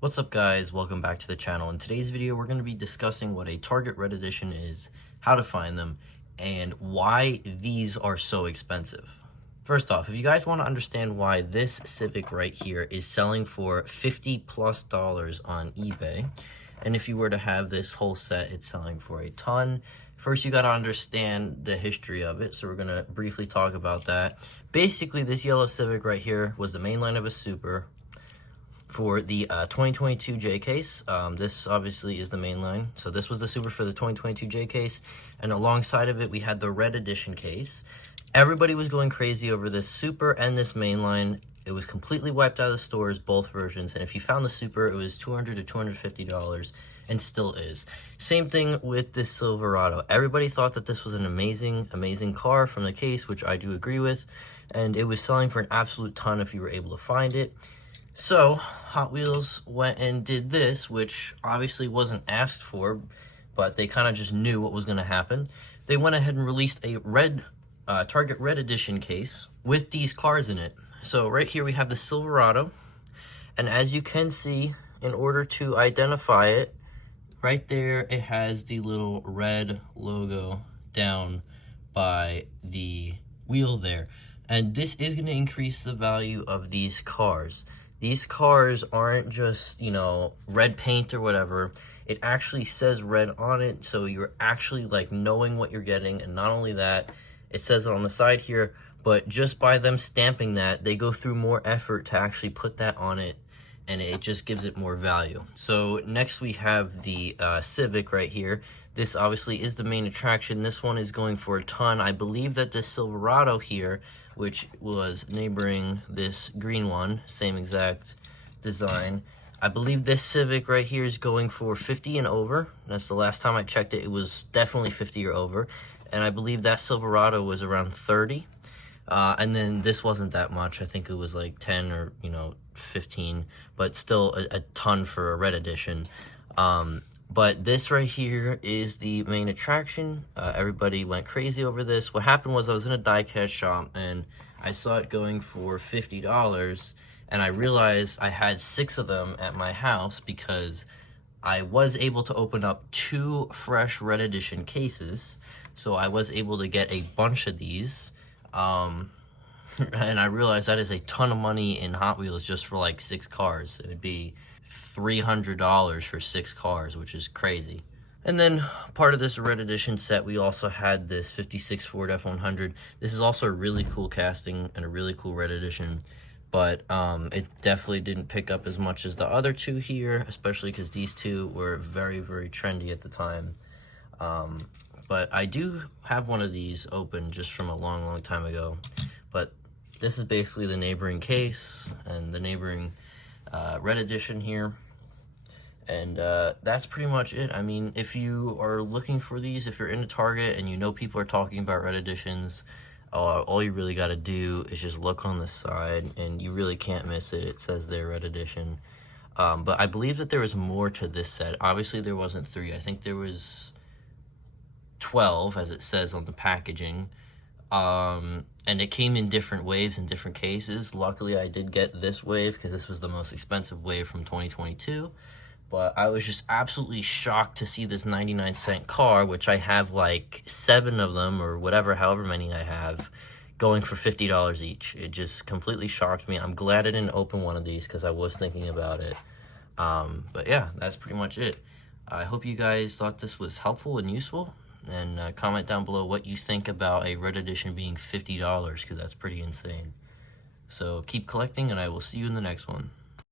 What's up guys, welcome back to the channel. In today's video we're going to be discussing what a Target Red Edition is, how to find them, and why these are so expensive. First off, if you guys want to understand why this Civic right here is selling for $50+ on eBay, and if you were to have this whole set it's selling for a ton, first you got to understand the history of it, so we're going to briefly talk about that. Basically this yellow Civic right here was the main line of a Super for the 2022 J case. This obviously is the main line. So this was the Super for the 2022 J case. And alongside of it, we had the Red Edition case. Everybody was going crazy over this Super and this main line. It was completely wiped out of the stores, both versions. And if you found the Super, it was $200 to $250 and still is. Same thing with this Silverado. Everybody thought that this was an amazing car from the case, which I do agree with. And it was selling for an absolute ton if you were able to find it. So Hot Wheels went and did this, which obviously wasn't asked for, but they kind of just knew what was going to happen. They went ahead and released a Target Red Edition case with these cars in it. So right here we have the Silverado, and as you can see, in order to identify it, right there it has the little red logo down by the wheel there. And this is going to increase the value of these cars. These cars aren't just, red paint or whatever. It actually says red on it, so you're actually like knowing what you're getting. And not only that, it says it on the side here, but just by them stamping that, they go through more effort to actually put that on it, and it just gives it more value. So next we have the Civic right here. This obviously is the main attraction. This one is going for a ton. I believe that this Silverado here, which was neighboring this green one, same exact design, I believe this Civic right here is going for 50 and over. That's the last time I checked it. It was definitely 50 or over. And I believe that Silverado was around 30. And then this wasn't that much. I think it was like 10 or 15, but still a ton for a Red Edition. But this right here is the main attraction. Everybody went crazy over this. What happened was I was in a die-cast shop and I saw it going for $50, and I realized I had 6 of them at my house because I was able to open up 2 fresh Red Edition cases. So I was able to get a bunch of these. And I realized that is a ton of money in Hot Wheels just for like 6 cars. It would be $300 for 6 cars, which is crazy. And then part of this Red Edition set, we also had this 56 Ford F100. This is also a really cool casting and a really cool Red Edition, but it definitely didn't pick up as much as the other 2 here, especially because these 2 were very trendy at the time. But I do have one of these open just from a long time ago. But this is basically the neighboring case and the neighboring Red Edition here. And that's pretty much it. I mean, if you are looking for these, if you're into Target and you know people are talking about Red Editions, all you really got to do is just look on the side, and you really can't miss it. It says there Red Edition. But I believe that there was more to this set. Obviously, there wasn't 3. I think there was 12, as it says on the packaging. And it came in different waves in different cases. Luckily, I did get this wave because this was the most expensive wave from 2022. But I was just absolutely shocked to see this 99-cent car, which I have like 7 of them or whatever, however many I have, going for $50 each. It just completely shocked me. I'm glad I didn't open one of these because I was thinking about it. But yeah, that's pretty much it. I hope you guys thought this was helpful and useful. And comment down below what you think about a Red Edition being $50, because that's pretty insane. So keep collecting, and I will see you in the next one.